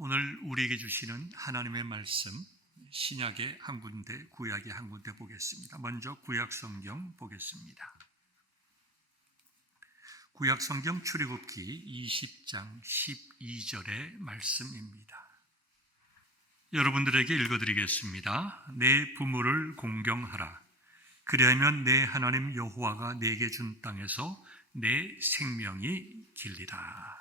오늘 우리에게 주시는 하나님의 말씀, 신약의 한 군데, 구약의 한 군데 보겠습니다. 먼저 구약 성경 보겠습니다. 구약 성경 출애굽기 20장 12절의 말씀입니다. 여러분들에게 읽어드리겠습니다. 내 부모를 공경하라. 그리하면 내 하나님 여호와가 내게 준 땅에서 내 생명이 길리라.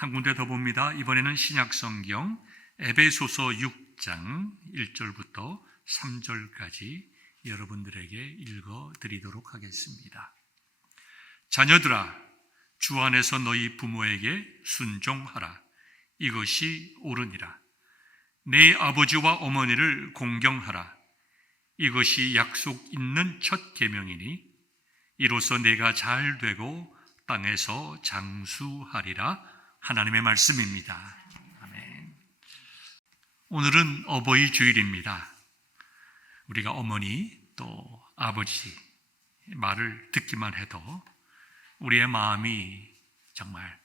한 군데 더 봅니다. 이번에는 신약 성경 에베소서 6장 1절부터 3절까지 여러분들에게 읽어드리도록 하겠습니다. 자녀들아, 주 안에서 너희 부모에게 순종하라. 이것이 옳으니라. 내 아버지와 어머니를 공경하라. 이것이 약속 있는 첫 계명이니 이로써 내가 잘 되고 땅에서 장수하리라. 하나님의 말씀입니다. 아멘. 오늘은 어버이 주일입니다. 우리가 어머니 또 아버지 말을 듣기만 해도 우리의 마음이 정말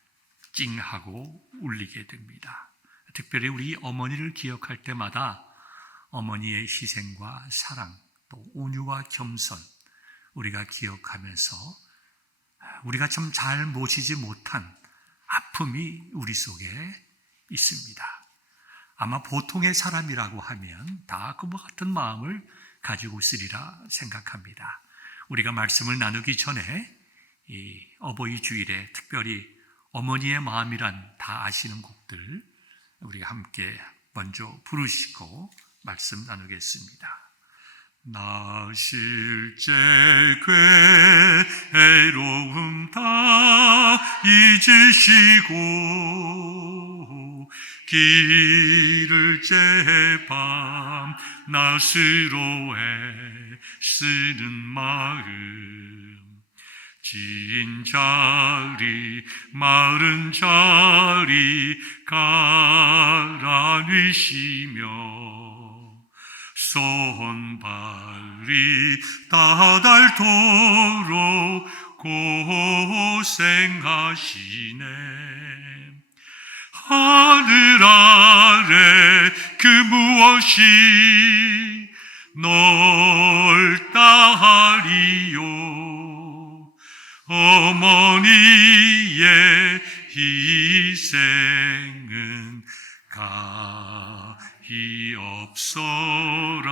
찡하고 울리게 됩니다. 특별히 우리 어머니를 기억할 때마다 어머니의 희생과 사랑, 또 온유와 겸손 우리가 기억하면서 우리가 참 잘 모시지 못한 아픔이 우리 속에 있습니다. 아마 보통의 사람이라고 하면 다 그와 같은 마음을 가지고 있으리라 생각합니다. 우리가 말씀을 나누기 전에 이 어버이 주일에 특별히 어머니의 마음이란 다 아시는 곡들 우리가 함께 먼저 부르시고 말씀 나누겠습니다. 나 실제 괴로움 다 잊으시고 길을 제밤 낮으로 애쓰는 마음 진자리 마른 자리 가라뉘시며 손발이 다닳도록 고생하시네. 하늘 아래 그 무엇이 넓다 하리요. 어머니의 희생은 가히 없어라.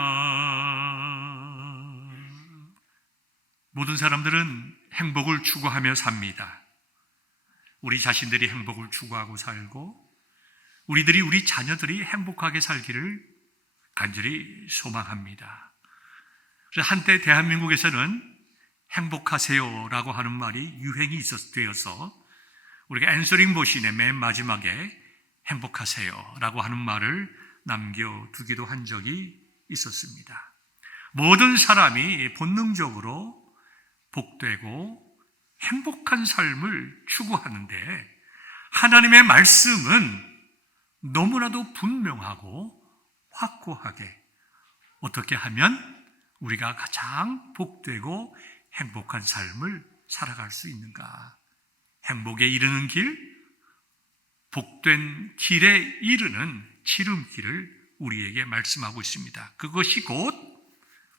모든 사람들은 행복을 추구하며 삽니다. 우리 자신들이 행복을 추구하고 살고 우리 자녀들이 행복하게 살기를 간절히 소망합니다. 그래서 한때 대한민국에서는 행복하세요라고 하는 말이 유행이 되어서 우리가 앤서링 머신의 맨 마지막에 행복하세요라고 하는 말을 남겨두기도 한 적이 있었습니다. 모든 사람이 본능적으로 복되고 행복한 삶을 추구하는데 하나님의 말씀은 너무나도 분명하고 확고하게 어떻게 하면 우리가 가장 복되고 행복한 삶을 살아갈 수 있는가? 행복에 이르는 길, 복된 길에 이르는 지름길을 우리에게 말씀하고 있습니다. 그것이 곧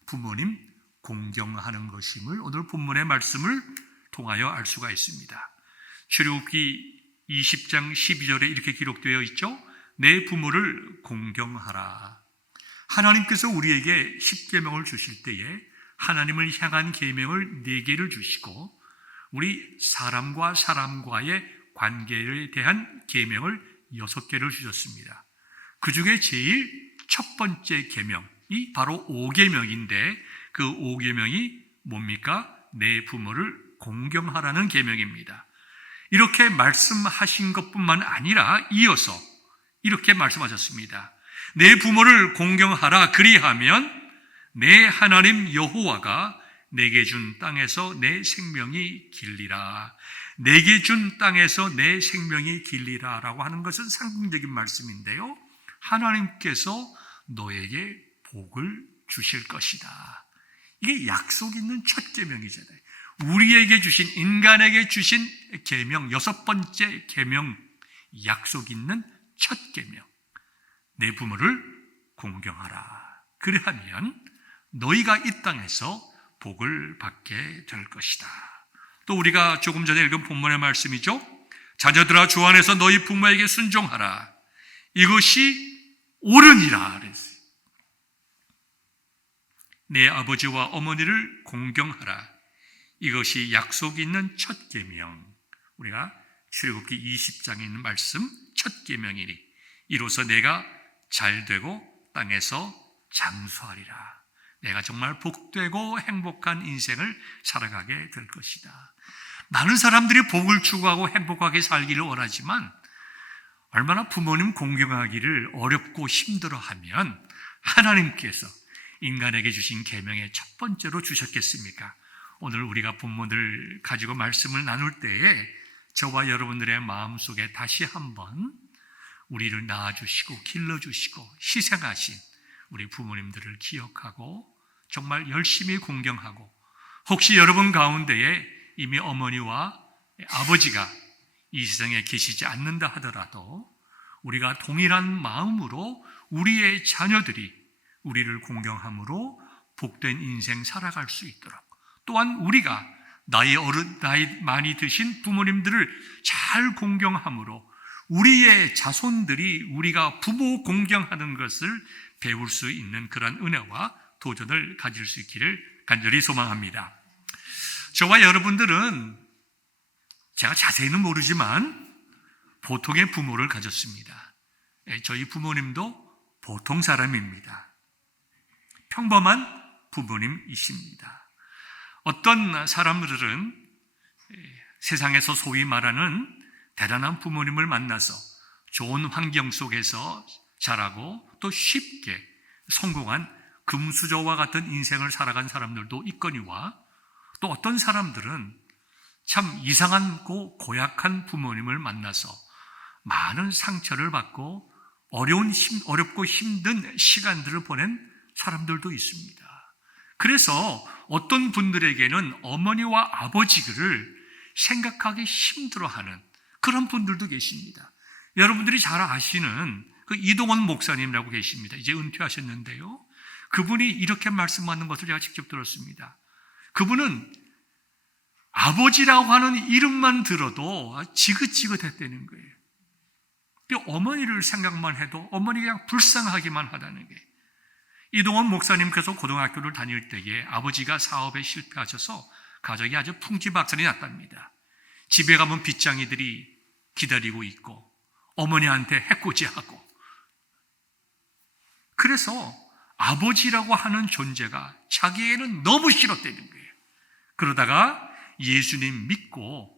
부모님 공경하는 것임을 오늘 본문의 말씀을 통하여 알 수가 있습니다. 출애굽기 20장 12절에 이렇게 기록되어 있죠. 내 부모를 공경하라. 하나님께서 우리에게 10계명을 주실 때에 하나님을 향한 계명을 4개를 주시고 우리 사람과 사람과의 관계에 대한 계명을 6개를 주셨습니다. 그 중에 제일 첫 번째 계명이 바로 5계명인데 그 5계명이 뭡니까? 내 부모를 공경하라는 계명입니다. 이렇게 말씀하신 것뿐만 아니라 이어서 이렇게 말씀하셨습니다. 내 부모를 공경하라. 그리하면 내 하나님 여호와가 내게 준 땅에서 내 생명이 길리라. 내게 준 땅에서 내 생명이 길리라 라고 하는 것은 상징적인 말씀인데요. 하나님께서 너에게 복을 주실 것이다. 이게 약속 있는 첫 계명이잖아요. 우리에게 주신, 인간에게 주신 계명, 6번째 계명, 약속 있는 첫 계명. 내 부모를 공경하라. 그리하면 너희가 이 땅에서 복을 받게 될 것이다. 또 우리가 조금 전에 읽은 본문의 말씀이죠. 자녀들아, 주 안에서 너희 부모에게 순종하라. 이것이 옳으니라 그랬어요. 내 아버지와 어머니를 공경하라. 이것이 약속이 있는 첫 계명. 우리가 출애굽기 20장에 있는 말씀 첫 계명이니 이로써 내가 잘되고 땅에서 장수하리라. 내가 정말 복되고 행복한 인생을 살아가게 될 것이다. 많은 사람들이 복을 추구하고 행복하게 살기를 원하지만 얼마나 부모님 공경하기를 어렵고 힘들어하면 하나님께서 인간에게 주신 계명의 첫 번째로 주셨겠습니까? 오늘 우리가 본문을 가지고 말씀을 나눌 때에 저와 여러분들의 마음속에 다시 한번 우리를 낳아주시고 길러주시고 희생하신 우리 부모님들을 기억하고 정말 열심히 공경하고, 혹시 여러분 가운데에 이미 어머니와 아버지가 이 세상에 계시지 않는다 하더라도 우리가 동일한 마음으로 우리의 자녀들이 우리를 공경함으로 복된 인생 살아갈 수 있도록, 또한 우리가 나이 많이 드신 부모님들을 잘 공경함으로 우리의 자손들이 우리가 부모 공경하는 것을 배울 수 있는 그런 은혜와 도전을 가질 수 있기를 간절히 소망합니다. 저와 여러분들은 제가 자세히는 모르지만 보통의 부모를 가졌습니다. 저희 부모님도 보통 사람입니다. 평범한 부모님이십니다. 어떤 사람들은 세상에서 소위 말하는 대단한 부모님을 만나서 좋은 환경 속에서 자라고 또 쉽게 성공한 금수저와 같은 인생을 살아간 사람들도 있거니와, 또 어떤 사람들은 참 이상한 고약한 부모님을 만나서 많은 상처를 받고 어렵고 힘든 시간들을 보낸 사람들도 있습니다. 그래서 어떤 분들에게는 어머니와 아버지를 생각하기 힘들어하는 그런 분들도 계십니다. 여러분들이 잘 아시는 그 이동원 목사님이라고 계십니다. 이제 은퇴하셨는데요. 그분이 이렇게 말씀하는 것을 제가 직접 들었습니다. 그분은 아버지라고 하는 이름만 들어도 지긋지긋했다는 거예요. 어머니를 생각만 해도 어머니가 그냥 불쌍하기만 하다는 거예요. 이동원 목사님께서 고등학교를 다닐 때에 아버지가 사업에 실패하셔서 가족이 아주 풍지박산이 났답니다. 집에 가면 빚쟁이들이 기다리고 있고 어머니한테 해코지하고, 그래서 아버지라고 하는 존재가 자기에게는 너무 싫었다는 거예요. 그러다가 예수님 믿고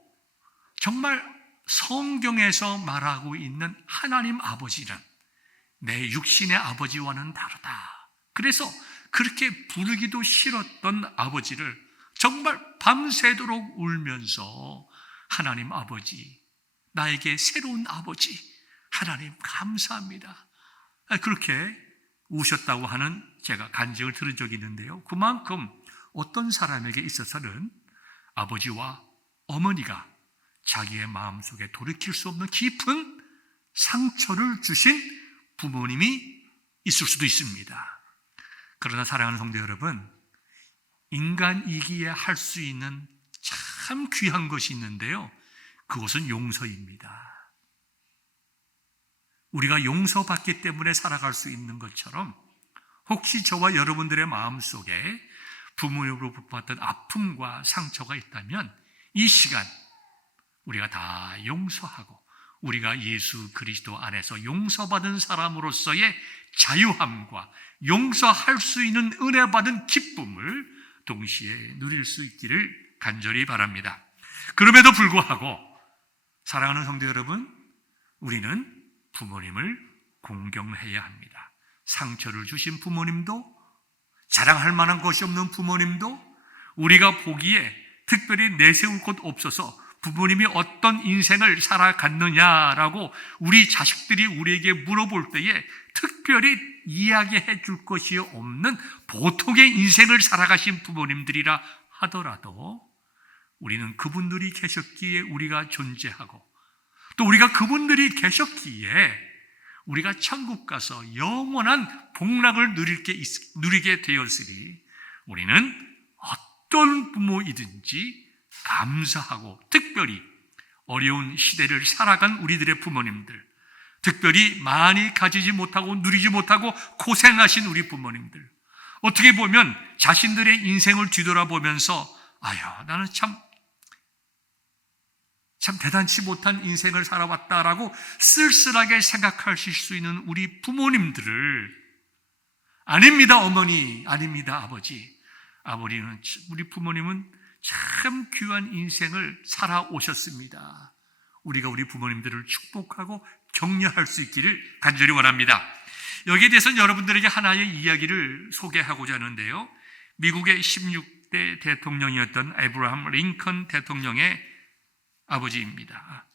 정말 성경에서 말하고 있는 하나님 아버지는 내 육신의 아버지와는 다르다. 그래서 그렇게 부르기도 싫었던 아버지를 정말 밤새도록 울면서 하나님 아버지, 나에게 새로운 아버지, 하나님 감사합니다. 그렇게 우셨다고 하는 제가 간증을 들은 적이 있는데요. 그만큼 어떤 사람에게 있어서는 아버지와 어머니가 자기의 마음속에 돌이킬 수 없는 깊은 상처를 주신 부모님이 있을 수도 있습니다. 그러나 사랑하는 성도 여러분, 인간이기에 할 수 있는 참 귀한 것이 있는데요. 그것은 용서입니다. 우리가 용서받기 때문에 살아갈 수 있는 것처럼, 혹시 저와 여러분들의 마음속에 부모님으로부터 받던 아픔과 상처가 있다면 이 시간 우리가 다 용서하고 우리가 예수 그리스도 안에서 용서받은 사람으로서의 자유함과 용서할 수 있는 은혜 받은 기쁨을 동시에 누릴 수 있기를 간절히 바랍니다. 그럼에도 불구하고 사랑하는 성도 여러분, 우리는 부모님을 공경해야 합니다. 상처를 주신 부모님도, 자랑할 만한 것이 없는 부모님도, 우리가 보기에 특별히 내세울 것 없어서 부모님이 어떤 인생을 살아갔느냐라고 우리 자식들이 우리에게 물어볼 때에 특별히 이야기해 줄 것이 없는 보통의 인생을 살아가신 부모님들이라 하더라도 우리는 그분들이 계셨기에 우리가 존재하고, 또 우리가 그분들이 계셨기에 우리가 천국 가서 영원한 복락을 누리게 되었으니 우리는 어떤 부모이든지 감사하고, 특별히 어려운 시대를 살아간 우리들의 부모님들, 특별히 많이 가지지 못하고 누리지 못하고 고생하신 우리 부모님들, 어떻게 보면 자신들의 인생을 뒤돌아보면서 나는 참 대단치 못한 인생을 살아왔다라고 쓸쓸하게 생각하실 수 있는 우리 부모님들을, 아닙니다 어머니, 아닙니다 아버지, 우리 부모님은 참 귀한 인생을 살아오셨습니다. 우리가 우리 부모님들을 축복하고 격려할 수 있기를 간절히 원합니다. 여기에 대해서는 여러분들에게 하나의 이야기를 소개하고자 하는데요, 미국의 16대 대통령이었던 에브라함 링컨 대통령의 아버지입니다.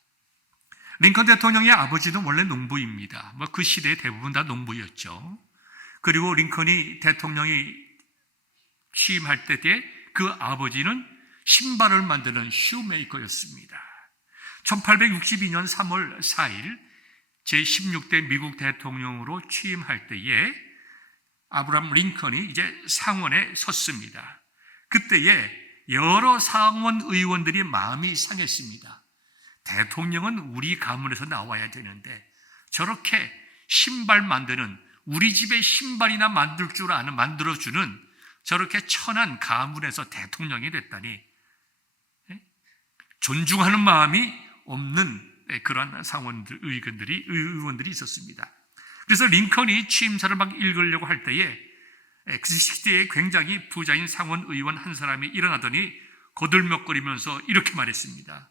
링컨 대통령의 아버지는 원래 농부입니다. 그 시대에 대부분 다 농부였죠. 그리고 링컨이 대통령이 취임할 때에 그 아버지는 신발을 만드는 슈메이커였습니다. 1862년 3월 4일 제16대 미국 대통령으로 취임할 때에 아브라함 링컨이 이제 상원에 섰습니다. 그때에 여러 상원 의원들이 마음이 상했습니다. 대통령은 우리 가문에서 나와야 되는데 저렇게 신발 만드는, 우리 집에 신발이나 만들어주는 저렇게 천한 가문에서 대통령이 됐다니, 존중하는 마음이 없는 그런 의원들이 있었습니다. 그래서 링컨이 취임사를 막 읽으려고 할 때에 그 시대에 굉장히 부자인 상원 의원 한 사람이 일어나더니 거들먹거리면서 이렇게 말했습니다.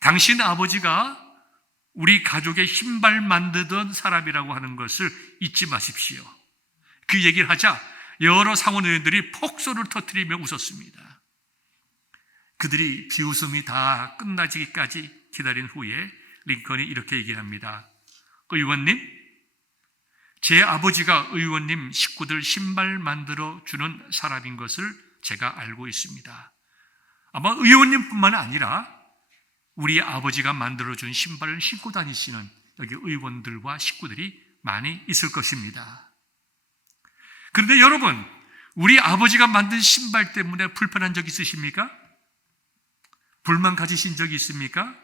당신 아버지가 우리 가족의 신발 만드던 사람이라고 하는 것을 잊지 마십시오. 그 얘기를 하자 여러 상원 의원들이 폭소를 터뜨리며 웃었습니다. 그들이 비웃음이 다 끝나기까지 기다린 후에 링컨이 이렇게 얘기를 합니다. 의원님, 제 아버지가 의원님 식구들 신발 만들어 주는 사람인 것을 제가 알고 있습니다. 아마 의원님뿐만 아니라 우리 아버지가 만들어준 신발을 신고 다니시는 여기 의원들과 식구들이 많이 있을 것입니다. 그런데 여러분, 우리 아버지가 만든 신발 때문에 불편한 적 있으십니까? 불만 가지신 적이 있습니까?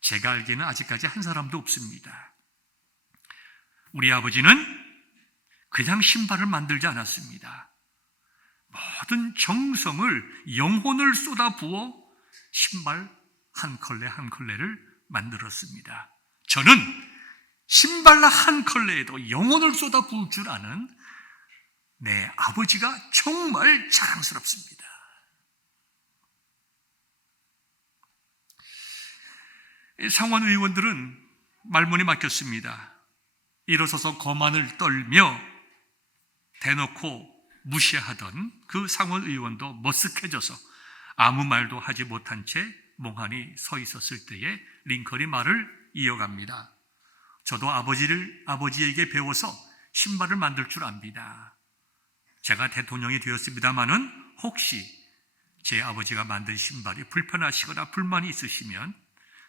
제가 알기에는 아직까지 한 사람도 없습니다. 우리 아버지는 그냥 신발을 만들지 않았습니다. 모든 정성을, 영혼을 쏟아부어 신발 한 컬레 한 컬레를 만들었습니다. 저는 신발 한 컬레에도 영혼을 쏟아부을 줄 아는 내 아버지가 정말 자랑스럽습니다. 상원 의원들은 말문이 막혔습니다. 일어서서 거만을 떨며 대놓고 무시하던 그 상원 의원도 머쓱해져서 아무 말도 하지 못한 채 멍하니 서 있었을 때에 링컨이 말을 이어갑니다. 저도 아버지에게 배워서 신발을 만들 줄 압니다. 제가 대통령이 되었습니다마는 혹시 제 아버지가 만든 신발이 불편하시거나 불만이 있으시면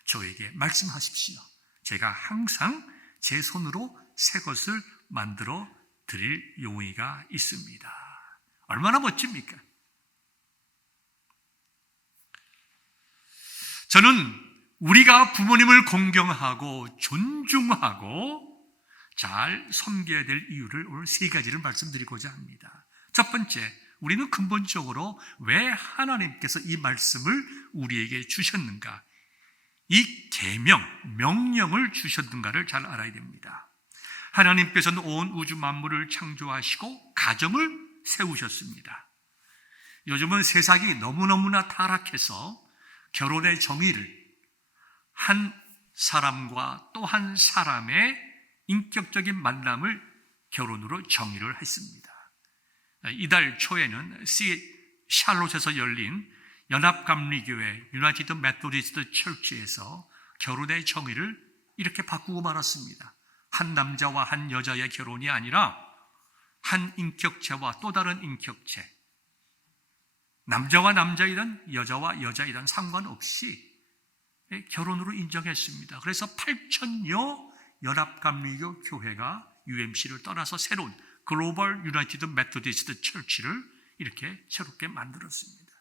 저에게 말씀하십시오. 제가 항상 제 손으로 새 것을 만들어 드릴 용의가 있습니다. 얼마나 멋집니까? 저는 우리가 부모님을 공경하고 존중하고 잘 섬겨야 될 이유를 오늘 세 가지를 말씀드리고자 합니다. 첫 번째, 우리는 근본적으로 왜 하나님께서 이 말씀을 우리에게 주셨는가, 이 계명, 명령을 주셨는가를 잘 알아야 됩니다. 하나님께서는 온 우주 만물을 창조하시고 가정을 세우셨습니다. 요즘은 세상이 너무너무나 타락해서 결혼의 정의를 한 사람과 또 한 사람의 인격적인 만남을 결혼으로 정의를 했습니다. 이달 초에는 샬롯에서 열린 연합감리교회 유나이티드 메토디스트 처치에서 결혼의 정의를 이렇게 바꾸고 말았습니다. 한 남자와 한 여자의 결혼이 아니라 한 인격체와 또 다른 인격체, 남자와 남자이든 여자와 여자이든 상관없이 결혼으로 인정했습니다. 그래서 8,000여 연합감리교 교회가 UMC를 떠나서 새로운 글로벌 유나이티드 메토디스트 처치를 이렇게 새롭게 만들었습니다.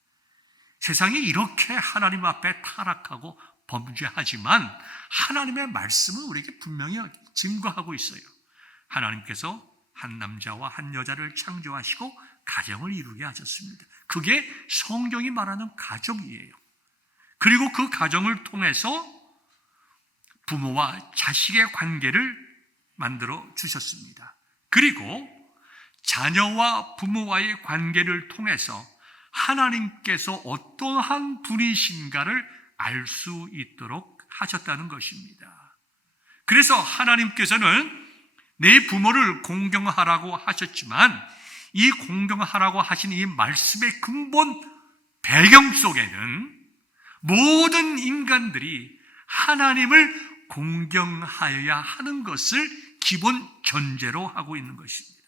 세상이 이렇게 하나님 앞에 타락하고 범죄하지만 하나님의 말씀은 우리에게 분명히 증거하고 있어요. 하나님께서 한 남자와 한 여자를 창조하시고 가정을 이루게 하셨습니다. 그게 성경이 말하는 가정이에요. 그리고 그 가정을 통해서 부모와 자식의 관계를 만들어 주셨습니다. 그리고 자녀와 부모와의 관계를 통해서 하나님께서 어떠한 분이신가를 알 수 있도록 하셨다는 것입니다. 그래서 하나님께서는 내 부모를 공경하라고 하셨지만 이 공경하라고 하신 이 말씀의 근본 배경 속에는 모든 인간들이 하나님을 공경하여야 하는 것을 기본 전제로 하고 있는 것입니다.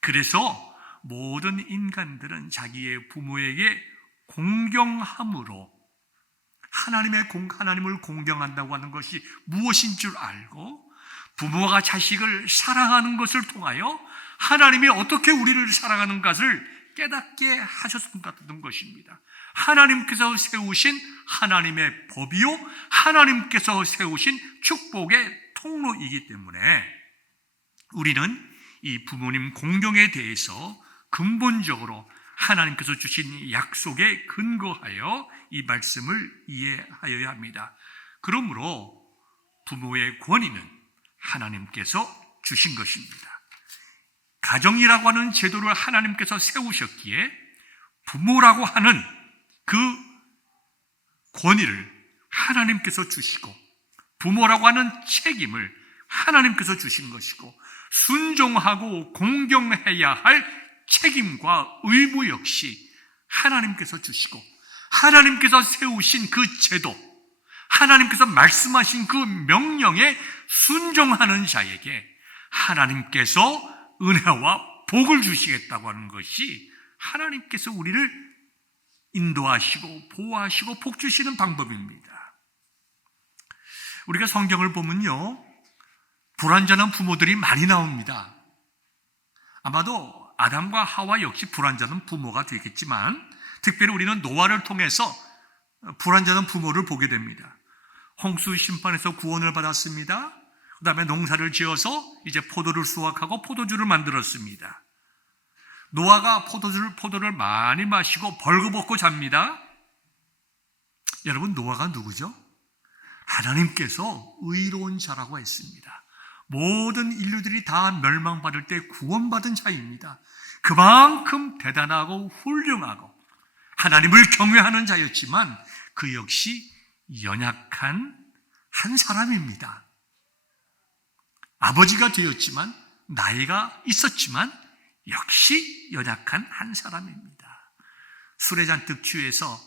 그래서 모든 인간들은 자기의 부모에게 공경함으로 하나님을 공경한다고 하는 것이 무엇인 줄 알고 부모가 자식을 사랑하는 것을 통하여 하나님이 어떻게 우리를 사랑하는 것을 깨닫게 하셨던 것입니다. 하나님께서 세우신 하나님의 법이요 하나님께서 세우신 축복의 통로이기 때문에 우리는 이 부모님 공경에 대해서 근본적으로 하나님께서 주신 약속에 근거하여 이 말씀을 이해하여야 합니다. 그러므로 부모의 권위는 하나님께서 주신 것입니다. 가정이라고 하는 제도를 하나님께서 세우셨기에 부모라고 하는 그 권위를 하나님께서 주시고 부모라고 하는 책임을 하나님께서 주신 것이고 순종하고 공경해야 할 책임과 의무 역시 하나님께서 주시고 하나님께서 세우신 그 제도, 하나님께서 말씀하신 그 명령에 순종하는 자에게 하나님께서 은혜와 복을 주시겠다고 하는 것이 하나님께서 우리를 인도하시고 보호하시고 복 주시는 방법입니다. 우리가 성경을 보면요, 불완전한 부모들이 많이 나옵니다. 아마도 아담과 하와 역시 불완전한 부모가 되겠지만 특별히 우리는 노아를 통해서 불완전한 부모를 보게 됩니다. 홍수 심판에서 구원을 받았습니다. 그 다음에 농사를 지어서 이제 포도를 수확하고 포도주를 만들었습니다. 노아가 포도를 많이 마시고 벌거벗고 잡니다. 여러분, 노아가 누구죠? 하나님께서 의로운 자라고 했습니다. 모든 인류들이 다 멸망받을 때 구원받은 자입니다. 그만큼 대단하고 훌륭하고 하나님을 경외하는 자였지만 그 역시 연약한 한 사람입니다. 아버지가 되었지만 나이가 있었지만 역시 연약한 한 사람입니다. 술에 잔뜩 취해서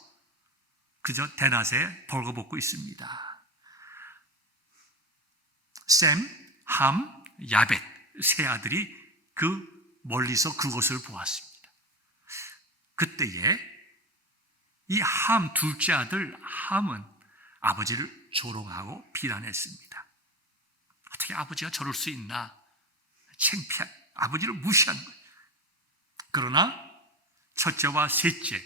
그저 대낮에 벌거벗고 있습니다. 셈, 함, 야벳 세 아들이 그 멀리서 그것을 보았습니다. 그때에 이 함 둘째 아들 함은 아버지를 조롱하고 비난했습니다. 어떻게 아버지가 저럴 수 있나? 창피한 아버지를 무시하는 거예요. 그러나 첫째와 셋째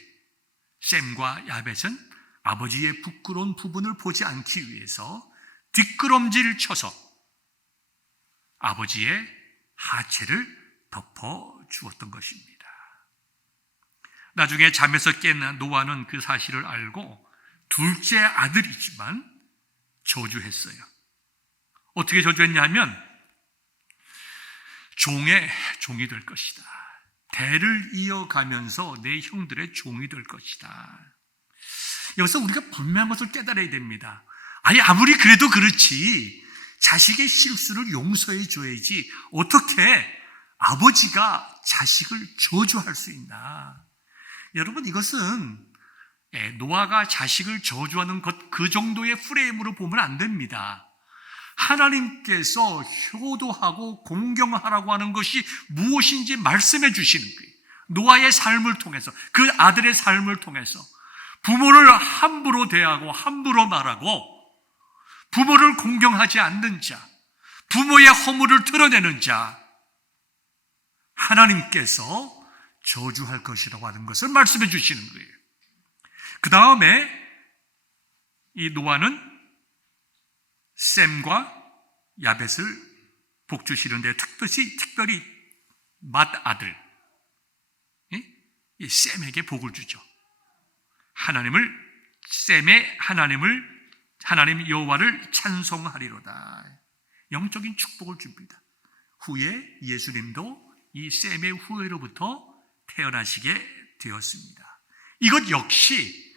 셈과 야벳은 아버지의 부끄러운 부분을 보지 않기 위해서 뒷걸음질 쳐서 아버지의 하체를 덮어주었던 것입니다. 나중에 잠에서 깬 노아는 그 사실을 알고 둘째 아들이지만 저주했어요. 어떻게 저주했냐면 종의 종이 될 것이다. 대를 이어가면서 내 형들의 종이 될 것이다. 여기서 우리가 분명한 것을 깨달아야 됩니다. 아무리 그래도 그렇지 자식의 실수를 용서해 줘야지 어떻게 아버지가 자식을 저주할 수 있나. 여러분, 이것은 노아가 자식을 저주하는 것 그 정도의 프레임으로 보면 안 됩니다. 하나님께서 효도하고 공경하라고 하는 것이 무엇인지 말씀해 주시는 거예요. 노아의 삶을 통해서, 그 아들의 삶을 통해서 부모를 함부로 대하고 함부로 말하고 부모를 공경하지 않는 자, 부모의 허물을 드러내는 자, 하나님께서 저주할 것이라고 하는 것을 말씀해 주시는 거예요. 그 다음에 이 노아는 셈과 야벳을 복 주시는데 특별히 맏아들 이 셈에게 복을 주죠. 하나님 여호와를 찬송하리로다. 영적인 축복을 줍니다. 후에 예수님도 이 셈의 후예로부터 태어나시게 되었습니다. 이것 역시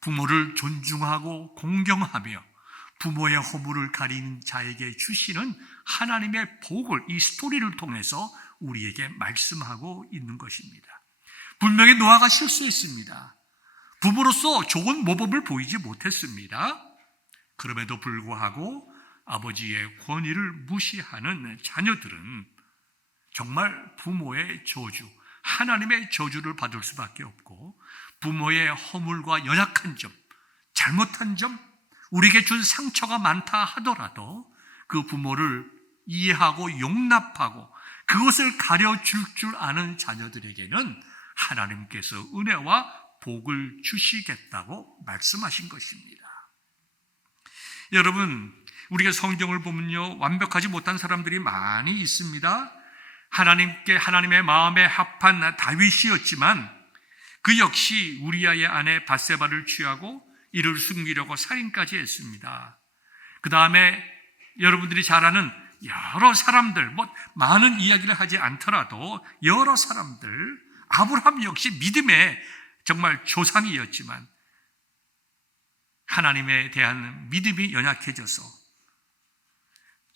부모를 존중하고 공경하며 부모의 허물을 가린 자에게 주시는 하나님의 복을 이 스토리를 통해서 우리에게 말씀하고 있는 것입니다. 분명히 노아가 실수했습니다. 부모로서 좋은 모범을 보이지 못했습니다. 그럼에도 불구하고 아버지의 권위를 무시하는 자녀들은 정말 부모의 저주, 하나님의 저주를 받을 수밖에 없고, 부모의 허물과 연약한 점, 잘못한 점, 우리에게 준 상처가 많다 하더라도 그 부모를 이해하고 용납하고 그것을 가려줄 줄 아는 자녀들에게는 하나님께서 은혜와 복을 주시겠다고 말씀하신 것입니다. 여러분, 우리가 성경을 보면요, 완벽하지 못한 사람들이 많이 있습니다. 하나님의 마음에 합한 다윗이었지만 그 역시 우리아의 아내 밧세바를 취하고 이를 숨기려고 살인까지 했습니다. 그 다음에 여러분들이 잘 아는 여러 사람들, 많은 이야기를 하지 않더라도 여러 사람들, 아브라함 역시 믿음의 정말 조상이었지만 하나님에 대한 믿음이 연약해져서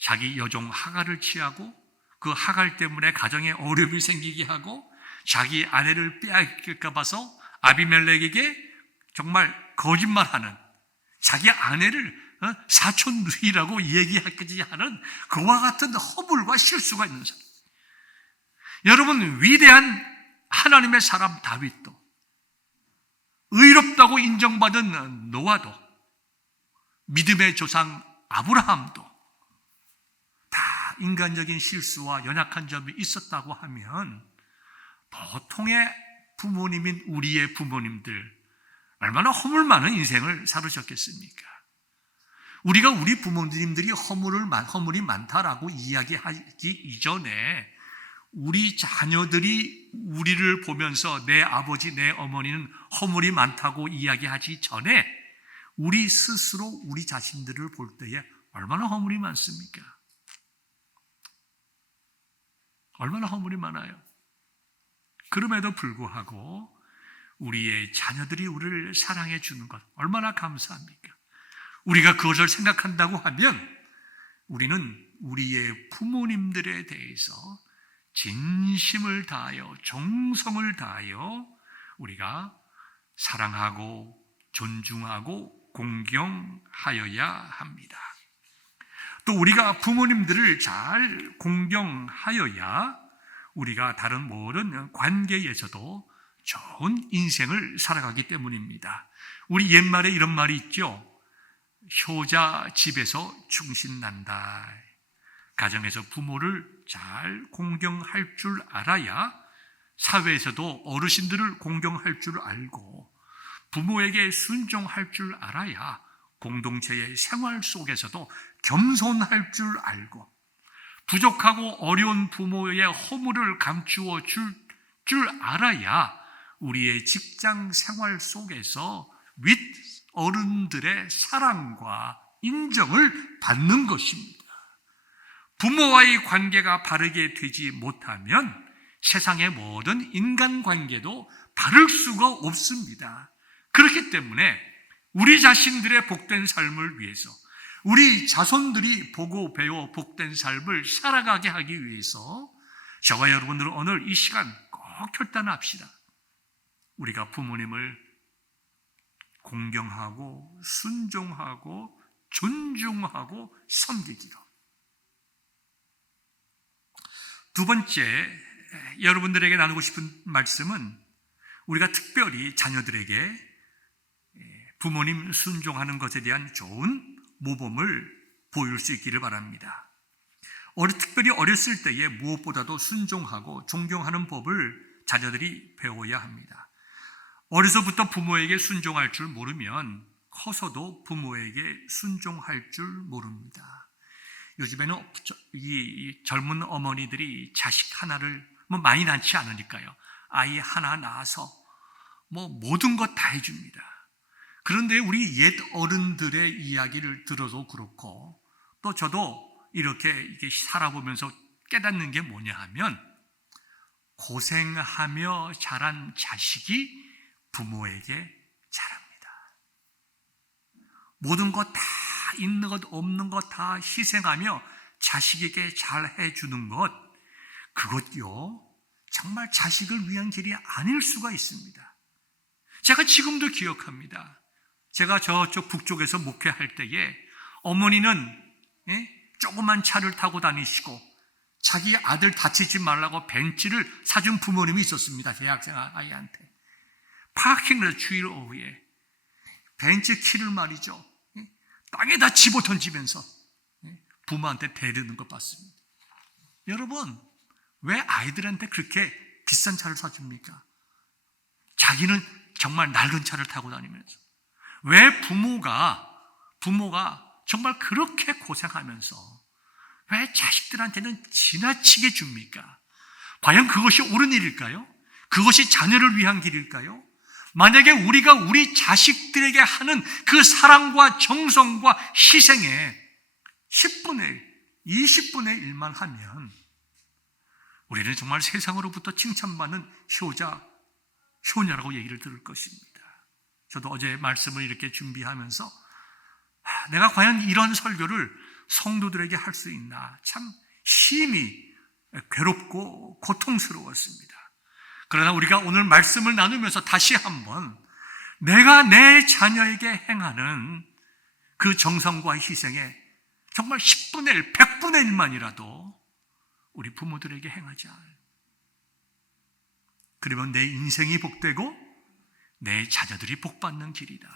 자기 여종 하갈을 취하고 그 하갈 때문에 가정에 어려움이 생기게 하고 자기 아내를 빼앗길까 봐서 아비멜렉에게 정말 거짓말하는, 자기 아내를 사촌 누이라고 얘기하기까지 하는 그와 같은 허물과 실수가 있는 사람. 여러분, 위대한 하나님의 사람 다윗도, 의롭다고 인정받은 노아도, 믿음의 조상 아브라함도 다 인간적인 실수와 연약한 점이 있었다고 하면 보통의 부모님인 우리의 부모님들 얼마나 허물 많은 인생을 살으셨겠습니까? 우리가 우리 부모님들이 허물이 많다라고 이야기하기 이전에 우리 자녀들이 우리를 보면서 내 아버지, 내 어머니는 허물이 많다고 이야기하기 전에 우리 스스로 우리 자신들을 볼 때에 얼마나 허물이 많습니까? 얼마나 허물이 많아요. 그럼에도 불구하고 우리의 자녀들이 우리를 사랑해 주는 것 얼마나 감사합니까? 우리가 그것을 생각한다고 하면 우리는 우리의 부모님들에 대해서 진심을 다하여 정성을 다하여 우리가 사랑하고 존중하고 공경하여야 합니다. 또 우리가 부모님들을 잘 공경하여야 우리가 다른 모든 관계에서도 좋은 인생을 살아가기 때문입니다. 우리 옛말에 이런 말이 있죠. 효자 집에서 충신난다. 가정에서 부모를 잘 공경할 줄 알아야 사회에서도 어르신들을 공경할 줄 알고 부모에게 순종할 줄 알아야 공동체의 생활 속에서도 겸손할 줄 알고 부족하고 어려운 부모의 허물을 감추어 줄 알아야 우리의 직장 생활 속에서 윗 어른들의 사랑과 인정을 받는 것입니다. 부모와의 관계가 바르게 되지 못하면 세상의 모든 인간관계도 바를 수가 없습니다. 그렇기 때문에 우리 자신들의 복된 삶을 위해서, 우리 자손들이 보고 배워 복된 삶을 살아가게 하기 위해서 저와 여러분들은 오늘 이 시간 꼭 결단합시다. 우리가 부모님을 공경하고 순종하고 존중하고 섬기기로. 두 번째, 여러분들에게 나누고 싶은 말씀은 우리가 특별히 자녀들에게 부모님 순종하는 것에 대한 좋은 모범을 보일 수 있기를 바랍니다. 특별히 어렸을 때에 무엇보다도 순종하고 존경하는 법을 자녀들이 배워야 합니다. 어려서부터 부모에게 순종할 줄 모르면 커서도 부모에게 순종할 줄 모릅니다. 요즘에는 이 젊은 어머니들이 자식 하나를 많이 낳지 않으니까요. 아이 하나 낳아서 모든 것 다 해줍니다. 그런데 우리 옛 어른들의 이야기를 들어도 그렇고 또 저도 이렇게 살아보면서 깨닫는 게 뭐냐 하면 고생하며 자란 자식이 부모에게 잘합니다. 모든 것 다 있는 것 없는 것 다 희생하며 자식에게 잘 해주는 것, 그것요 정말 자식을 위한 길이 아닐 수가 있습니다. 제가 지금도 기억합니다. 제가 저쪽 북쪽에서 목회할 때에 어머니는 조그만 차를 타고 다니시고 자기 아들 다치지 말라고 벤츠를 사준 부모님이 있었습니다. 대학생 아이한테. 파킹에서 주일 오후에 벤츠 키를 말이죠. 땅에다 집어 던지면서 부모한테 대드는 것 봤습니다. 여러분, 왜 아이들한테 그렇게 비싼 차를 사줍니까? 자기는 정말 낡은 차를 타고 다니면서. 왜 부모가 정말 그렇게 고생하면서 왜 자식들한테는 지나치게 줍니까? 과연 그것이 옳은 일일까요? 그것이 자녀를 위한 길일까요? 만약에 우리가 우리 자식들에게 하는 그 사랑과 정성과 희생에 10분의 1, 20분의 1만 하면 우리는 정말 세상으로부터 칭찬받는 효녀라고 얘기를 들을 것입니다. 저도 어제 말씀을 이렇게 준비하면서 내가 과연 이런 설교를 성도들에게 할 수 있나 참 심히 괴롭고 고통스러웠습니다. 그러나 우리가 오늘 말씀을 나누면서 다시 한번 내가 내 자녀에게 행하는 그 정성과 희생에 정말 10분의 1, 100분의 1만이라도 우리 부모들에게 행하자. 그러면 내 인생이 복되고 내 자녀들이 복받는 길이다.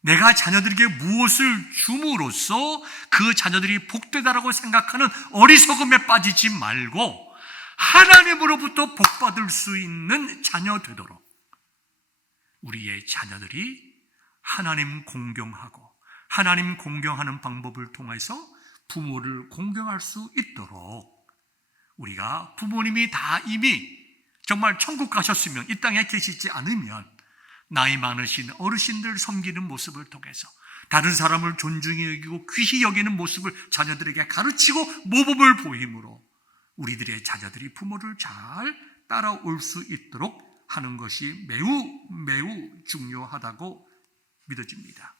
내가 자녀들에게 무엇을 줌으로써 그 자녀들이 복되다라고 생각하는 어리석음에 빠지지 말고 하나님으로부터 복받을 수 있는 자녀 되도록 우리의 자녀들이 하나님 공경하고 하나님 공경하는 방법을 통해서 부모를 공경할 수 있도록 우리가 부모님이 다 이미 정말 천국 가셨으면 이 땅에 계시지 않으면 나이 많으신 어르신들 섬기는 모습을 통해서 다른 사람을 존중히 여기고 귀히 여기는 모습을 자녀들에게 가르치고 모범을 보임으로 우리들의 자녀들이 부모를 잘 따라올 수 있도록 하는 것이 매우 중요하다고 믿어집니다.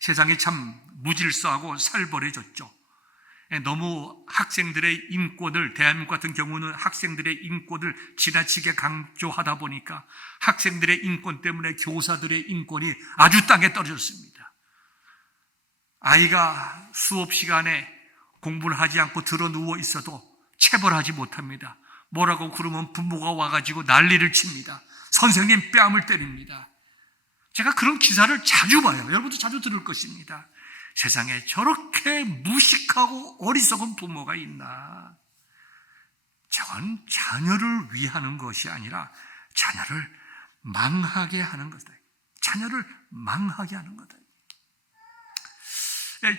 세상이 참 무질서하고 살벌해졌죠. 너무 학생들의 인권을, 대한민국 같은 경우는 학생들의 인권을 지나치게 강조하다 보니까 학생들의 인권 때문에 교사들의 인권이 아주 땅에 떨어졌습니다. 아이가 수업 시간에 공부를 하지 않고 들어 누워 있어도 체벌하지 못합니다. 뭐라고 그러면 부모가 와가지고 난리를 칩니다. 선생님 뺨을 때립니다. 제가 그런 기사를 자주 봐요. 여러분도 자주 들을 것입니다. 세상에 저렇게 무식하고 어리석은 부모가 있나? 저건 자녀를 위하는 것이 아니라 자녀를 망하게 하는 것이다. 자녀를 망하게 하는 거다.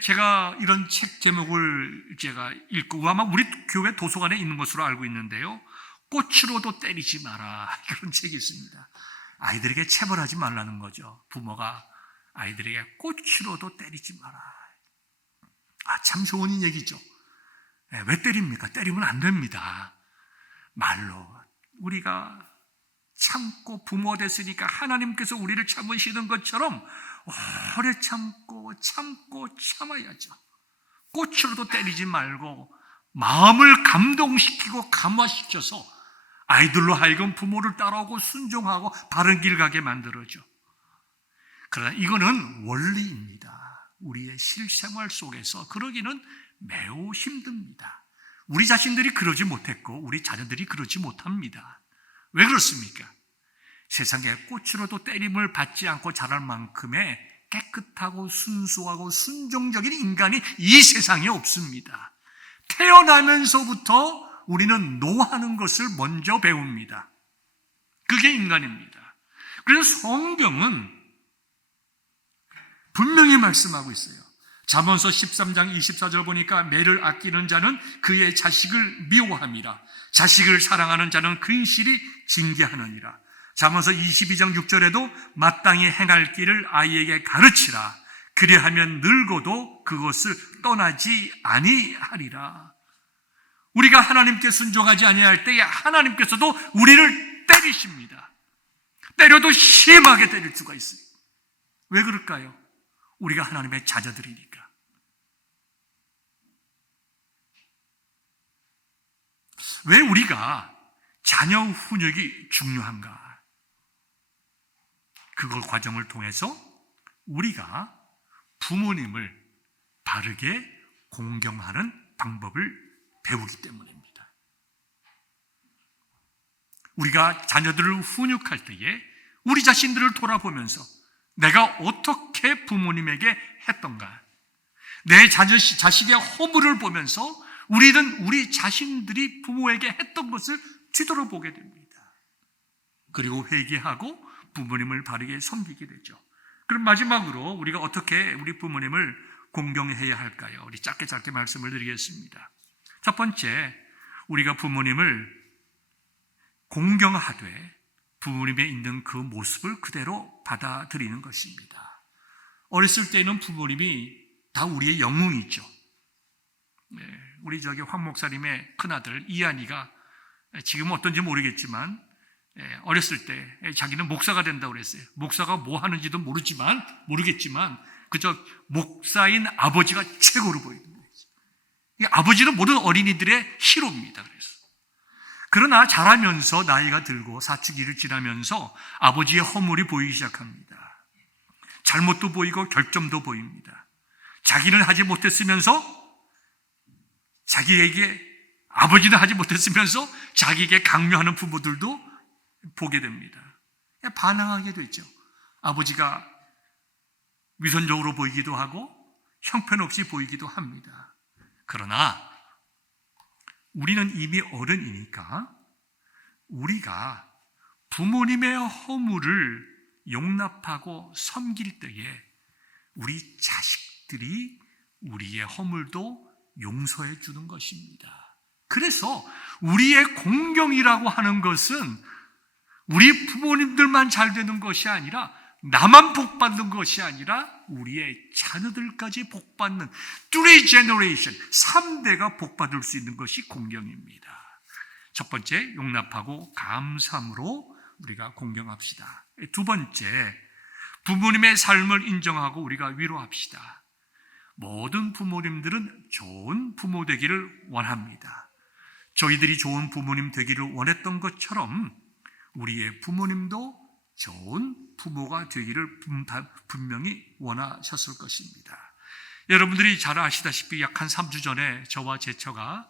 제가 이런 책 제목을 제가 읽고 아마 우리 교회 도서관에 있는 것으로 알고 있는데요. 꽃으로도 때리지 마라. 그런 책이 있습니다. 아이들에게 체벌하지 말라는 거죠. 부모가 아이들에게 꽃으로도 때리지 마라. 참 좋은 얘기죠. 왜 때립니까? 때리면 안 됩니다. 말로 우리가 참고 부모 됐으니까 하나님께서 우리를 참으시는 것처럼 오래 참고 참아야죠. 꽃으로도 때리지 말고 마음을 감동시키고 감화시켜서 아이들로 하여금 부모를 따라오고 순종하고 바른 길 가게 만들어줘. 그러나 이거는 원리입니다. 우리의 실생활 속에서 그러기는 매우 힘듭니다. 우리 자신들이 그러지 못했고 우리 자녀들이 그러지 못합니다. 왜 그렇습니까? 세상에 꽃으로도 때림을 받지 않고 자랄 만큼의 깨끗하고 순수하고 순종적인 인간이 이 세상에 없습니다. 태어나면서부터 우리는 노하는 것을 먼저 배웁니다. 그게 인간입니다. 그래서 성경은 분명히 말씀하고 있어요. 잠언서 13장 24절 보니까 매를 아끼는 자는 그의 자식을 미워함이라. 자식을 사랑하는 자는 근실이 징계하느니라. 잠언서 22장 6절에도 마땅히 행할 길을 아이에게 가르치라. 그리하면 늙어도 그것을 떠나지 아니하리라. 우리가 하나님께 순종하지 아니할 때에 하나님께서도 우리를 때리십니다. 때려도 심하게 때릴 수가 있어요. 왜 그럴까요? 우리가 하나님의 자녀들이니까. 왜 우리가 자녀 훈육이 중요한가? 그걸 과정을 통해서 우리가 부모님을 바르게 공경하는 방법을 배우기 때문입니다. 우리가 자녀들을 훈육할 때에 우리 자신들을 돌아보면서 내가 어떻게 부모님에게 했던가, 내 자식의 허물을 보면서 우리는 우리 자신들이 부모에게 했던 것을 뒤돌아보게 됩니다. 그리고 회개하고 부모님을 바르게 섬기게 되죠. 그럼 마지막으로 우리가 어떻게 우리 부모님을 공경해야 할까요? 우리 짧게 말씀을 드리겠습니다. 첫 번째, 우리가 부모님을 공경하되 부모님에 있는 그 모습을 그대로 받아들이는 것입니다. 어렸을 때는 부모님이 다 우리의 영웅이죠. 우리 황 목사님의 큰아들 이한이가 지금은 어떤지 모르겠지만 어렸을 때 자기는 목사가 된다고 그랬어요. 목사가 뭐 하는지도 모르겠지만 그저 목사인 아버지가 최고로 보이는 거예요. 아버지는 모든 어린이들의 히로입니다. 그러나 자라면서 나이가 들고 사춘기를 지나면서 아버지의 허물이 보이기 시작합니다. 잘못도 보이고 결점도 보입니다. 자기는 하지 못했으면서 자기에게, 아버지는 하지 못했으면서 자기에게 강요하는 부모들도 보게 됩니다. 반항하게 되죠. 아버지가 위선적으로 보이기도 하고 형편없이 보이기도 합니다. 그러나 우리는 이미 어른이니까 우리가 부모님의 허물을 용납하고 섬길 때에 우리 자식들이 우리의 허물도 용서해 주는 것입니다. 그래서 우리의 공경이라고 하는 것은 우리 부모님들만 잘 되는 것이 아니라, 나만 복받는 것이 아니라 우리의 자녀들까지 복받는 3대가 복받을 수 있는 것이 공경입니다. 첫 번째, 용납하고 감사함으로 우리가 공경합시다. 두 번째, 부모님의 삶을 인정하고 우리가 위로합시다. 모든 부모님들은 좋은 부모 되기를 원합니다. 저희들이 좋은 부모님 되기를 원했던 것처럼 우리의 부모님도 좋은 부모가 되기를 분명히 원하셨을 것입니다. 여러분들이 잘 아시다시피 약 한 3주 전에 저와 제 처가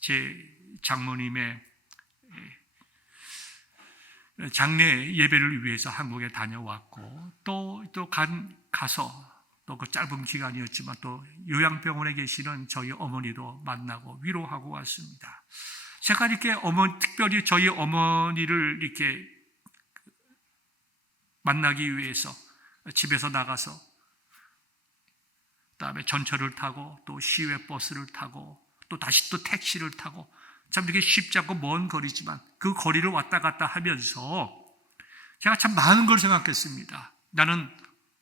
제 장모님의 장례 예배를 위해서 한국에 다녀왔고 가서 또 그 짧은 기간이었지만 또 요양병원에 계시는 저희 어머니도 만나고 위로하고 왔습니다. 제가 이렇게 특별히 저희 어머니를 이렇게 만나기 위해서 집에서 나가서 그다음에 전철을 타고 또 시외버스를 타고 또 다시 또 택시를 타고 참 이렇게 쉽지 않고 먼 거리지만 그 거리를 왔다 갔다 하면서 제가 참 많은 걸 생각했습니다. 나는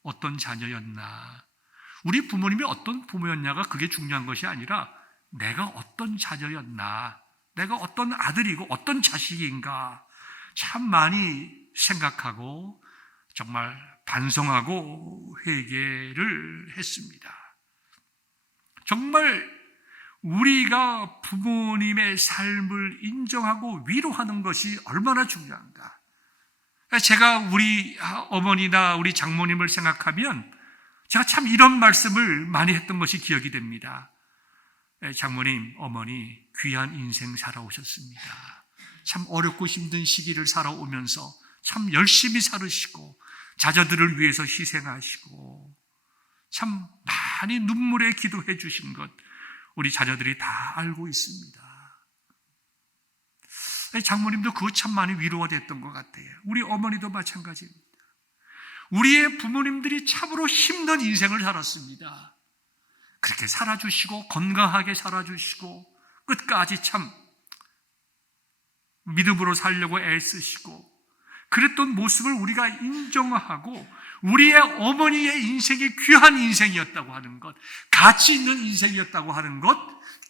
어떤 자녀였나, 우리 부모님이 어떤 부모였냐가 그게 중요한 것이 아니라 내가 어떤 자녀였나, 내가 어떤 아들이고 어떤 자식인가 참 많이 생각하고 정말 반성하고 회개를 했습니다. 정말 우리가 부모님의 삶을 인정하고 위로하는 것이 얼마나 중요한가. 제가 우리 어머니나 우리 장모님을 생각하면 제가 참 이런 말씀을 많이 했던 것이 기억이 됩니다. 장모님, 어머니 귀한 인생 살아오셨습니다. 참 어렵고 힘든 시기를 살아오면서 참 열심히 살으시고 자녀들을 위해서 희생하시고 참 많이 눈물에 기도해 주신 것 우리 자녀들이 다 알고 있습니다. 장모님도 그거 참 많이 위로가 됐던 것 같아요. 우리 어머니도 마찬가지입니다. 우리의 부모님들이 참으로 힘든 인생을 살았습니다. 그렇게 살아주시고 건강하게 살아주시고 끝까지 참 믿음으로 살려고 애쓰시고 그랬던 모습을 우리가 인정하고 우리의 어머니의 인생이 귀한 인생이었다고 하는 것, 가치 있는 인생이었다고 하는 것,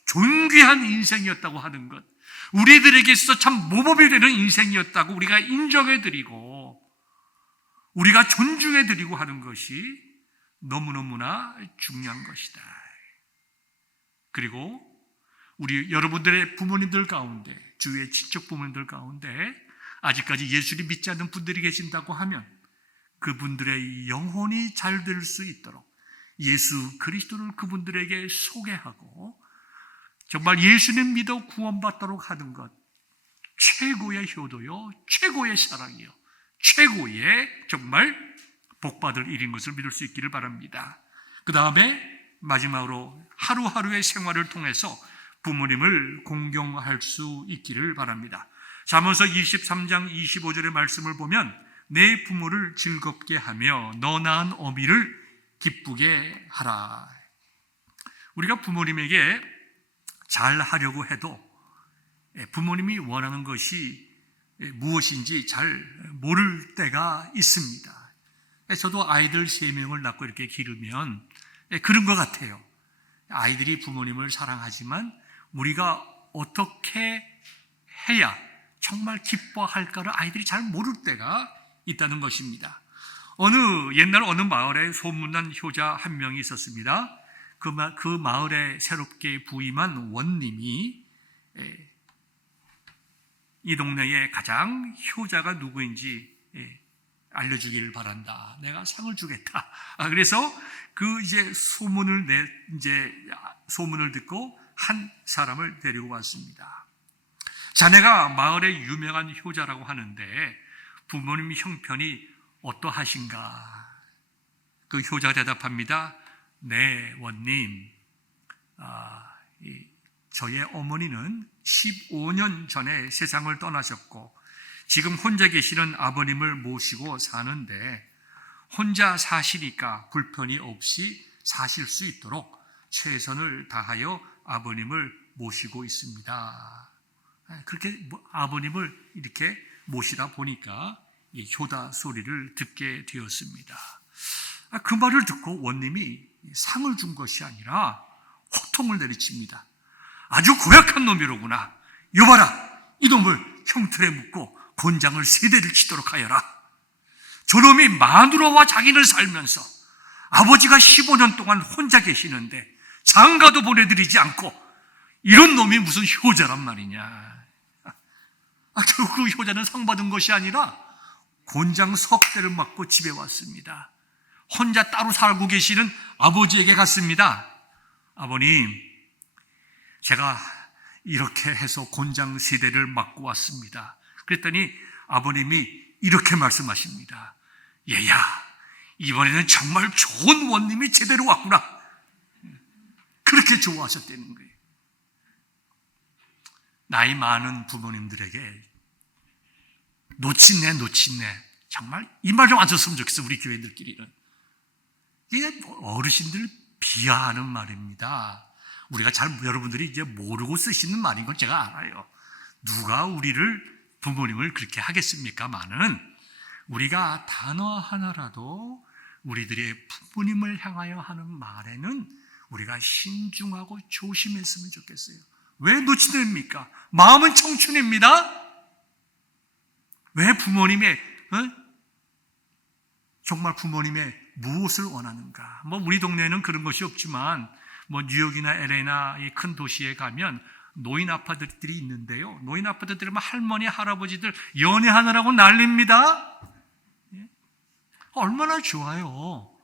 존귀한 인생이었다고 하는 것, 우리들에게 있어서 참 모범이 되는 인생이었다고 우리가 인정해드리고 우리가 존중해드리고 하는 것이 너무너무나 중요한 것이다. 그리고 우리 여러분들의 부모님들 가운데, 주위의 친척 부모님들 가운데 아직까지 예수를 믿지 않는 분들이 계신다고 하면 그분들의 영혼이 잘 될 수 있도록 예수 그리스도를 그분들에게 소개하고 정말 예수님 믿어 구원받도록 하는 것, 최고의 효도요, 최고의 사랑이요, 최고의 정말 복받을 일인 것을 믿을 수 있기를 바랍니다. 그 다음에 마지막으로 하루하루의 생활을 통해서 부모님을 공경할 수 있기를 바랍니다. 잠언서 23장 25절의 말씀을 보면 내 부모를 즐겁게 하며 너 낳은 어미를 기쁘게 하라. 우리가 부모님에게 잘 하려고 해도 부모님이 원하는 것이 무엇인지 잘 모를 때가 있습니다. 저도 아이들 3명을 낳고 이렇게 기르면 그런 것 같아요. 아이들이 부모님을 사랑하지만 우리가 어떻게 해야 정말 기뻐할까를 아이들이 잘 모를 때가 있다는 것입니다. 옛날 어느 마을에 소문난 효자 한 명이 있었습니다. 그 마을에 새롭게 부임한 원님이 이 동네에 가장 효자가 누구인지 알려주기를 바란다. 내가 상을 주겠다. 그래서 소문을 듣고 한 사람을 데리고 왔습니다. 자네가 마을의 유명한 효자라고 하는데 부모님 형편이 어떠하신가? 그 효자가 대답합니다. 네, 원님. 저의 어머니는 15년 전에 세상을 떠나셨고 지금 혼자 계시는 아버님을 모시고 사는데 혼자 사시니까 불편이 없이 사실 수 있도록 최선을 다하여 아버님을 모시고 있습니다. 그렇게 아버님을 이렇게 모시다 보니까 이 효다 소리를 듣게 되었습니다. 그 말을 듣고 원님이 상을 준 것이 아니라 호통을 내리칩니다. 아주 고약한 놈이로구나. 여봐라, 이놈을 형틀에 묶고 곤장을 3대를 치도록 하여라. 저놈이 마누라와 자기를 살면서 아버지가 15년 동안 혼자 계시는데 장가도 보내드리지 않고 이런 놈이 무슨 효자란 말이냐. 결국 그 효자는 상 받은 것이 아니라 곤장 3대를 맞고 집에 왔습니다. 혼자 따로 살고 계시는 아버지에게 갔습니다. 아버님, 제가 이렇게 해서 곤장 3대를 맞고 왔습니다. 그랬더니 아버님이 이렇게 말씀하십니다. 얘야, 이번에는 정말 좋은 원님이 제대로 왔구나. 그렇게 좋아하셨다는 거예요. 나이 많은 부모님들에게 놓친네 정말 이 말 좀 안 썼으면 좋겠어. 우리 교회들끼리는 이게 어르신들 비하하는 말입니다. 우리가 여러분들이 이제 모르고 쓰시는 말인 건 제가 알아요. 누가 부모님을 그렇게 하겠습니까만은 우리가 단어 하나라도 우리들의 부모님을 향하여 하는 말에는 우리가 신중하고 조심했으면 좋겠어요. 왜 놓치됩니까? 마음은 청춘입니다. 왜 정말 부모님의 무엇을 원하는가? 우리 동네에는 그런 것이 없지만 뉴욕이나 LA나 이 큰 도시에 가면 노인 아파트들이 있는데요. 노인 아파트들은 할머니, 할아버지들 연애하느라고 난립니다. 얼마나 좋아요.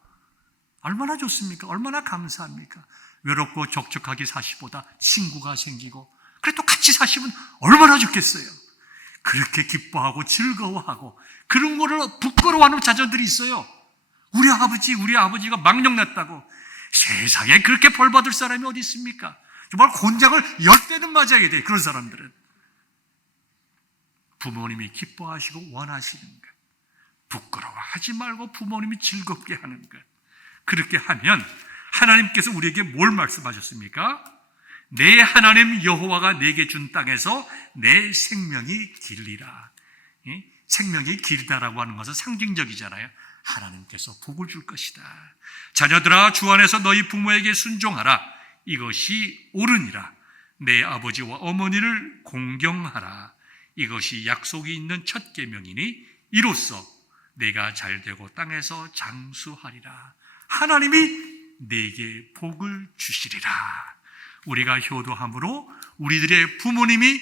얼마나 좋습니까? 얼마나 감사합니까? 외롭고 적적하게 사시보다 친구가 생기고 그래 또 같이 사시면 얼마나 좋겠어요. 그렇게 기뻐하고 즐거워하고 그런 거를 부끄러워하는 자녀들이 있어요. 우리 아버지가 망령났다고 세상에 그렇게 벌 받을 사람이 어디 있습니까? 정말 곤장을 열대는 맞아야 돼. 그런 사람들은 부모님이 기뻐하시고 원하시는 것, 부끄러워하지 말고 부모님이 즐겁게 하는 것, 그렇게 하면 하나님께서 우리에게 뭘 말씀하셨습니까? 내 하나님 여호와가 내게 준 땅에서 내 생명이 길리라. 생명이 길다라고 하는 것은 상징적이잖아요. 하나님께서 복을 줄 것이다. 자녀들아, 주 안에서 너희 부모에게 순종하라. 이것이 옳으니라. 내 아버지와 어머니를 공경하라. 이것이 약속이 있는 첫 계명이니 이로써 내가 잘되고 땅에서 장수하리라. 하나님이 내게 복을 주시리라. 우리가 효도함으로 우리들의 부모님이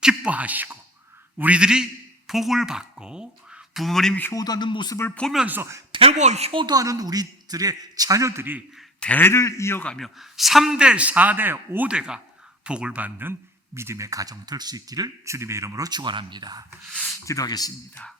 기뻐하시고 우리들이 복을 받고 부모님 효도하는 모습을 보면서 배워 효도하는 우리들의 자녀들이 대를 이어가며 3대, 4대, 5대가 복을 받는 믿음의 가정 될 수 있기를 주님의 이름으로 축원합니다. 기도하겠습니다.